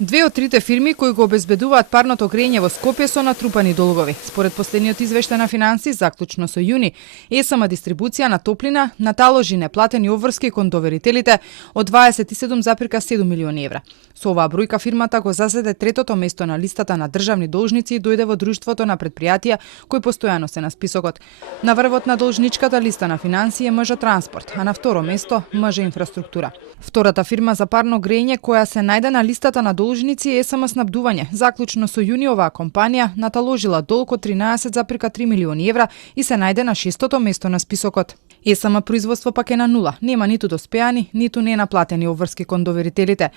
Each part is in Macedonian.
Две од трите фирми кои го обезбедуваат парното грење во Скопје со натрупани долгови. Според последниот извештај на финансии, заклучно со јуни, ЕСМ дистрибуција на топлина наталожи неплатени обврски кон доверителите од 27,7 милиони евра. Со оваа бројка фирмата го заседе третото место на листата на државни должници и дојде во друштвото на предпријатија кои постојано се на списокот. На врвот на должничката листа на финансии е МЖ Транспорт, а на второ место МЖ Инфраструктура. Втората фирма за парно грење која се најде на листата на должници е ЕСМ Снабдување. Заклучно со јуни оваа компанија наталожила долг од 13,3 милиони евра и се најде на шестото место на списокот. ЕСМ производство пак е на нула, нема ниту доспеани, ниту ненаплатени обврски кон доверителите.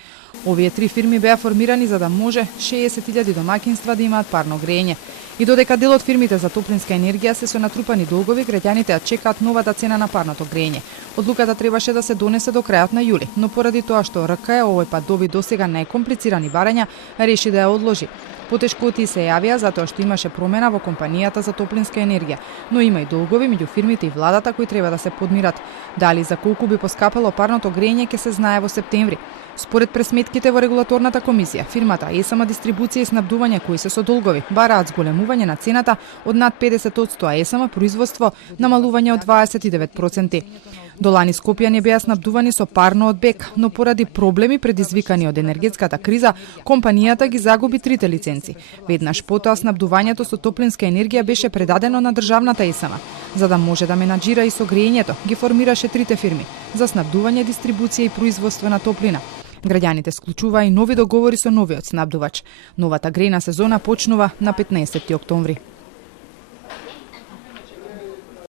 Овие три фирми беа формирани за да може 60.000 домаќинства да имаат парно грење. И додека дел од фирмите за топлинска енергија се со натрупани долгови, граѓаните ја чекаат новата цена на парното грење. Одлуката требаше да се донесе до крајот на јули, но поради тоа што РКЕ овој пат доби досега најкомплицирани барања, реши да ја одложи. Потешкоти се јавија затоа што имаше промена во компанијата за топлинска енергија, но има и долгови меѓу фирмите и владата кои треба да се подмират. Дали за колку би поскапело парното грење ќе се знае во септември. Според пресметките во регулаторната комисија, фирмата ЕСМ Дистрибуција и Снабдување кои се со долгови бараат зголемување на цената од над 50%, а ЕСМ Производство намалување од 29%. До лани Скопје не беа снабдувани со парно од БЕК, но поради проблеми предизвикани од енергетската криза, компанијата ги загуби трите лиценци. Веднаш потоа снабдувањето со топлинска енергија беше предадено на државната ЕСМ. За да може да менаџира и со грејењето, ги формираше трите фирми за снабдување, дистрибуција и производство на топлина. Граѓаните склучуваа и нови договори со новиот снабдувач. Новата грејна сезона почнува на 15 октомври.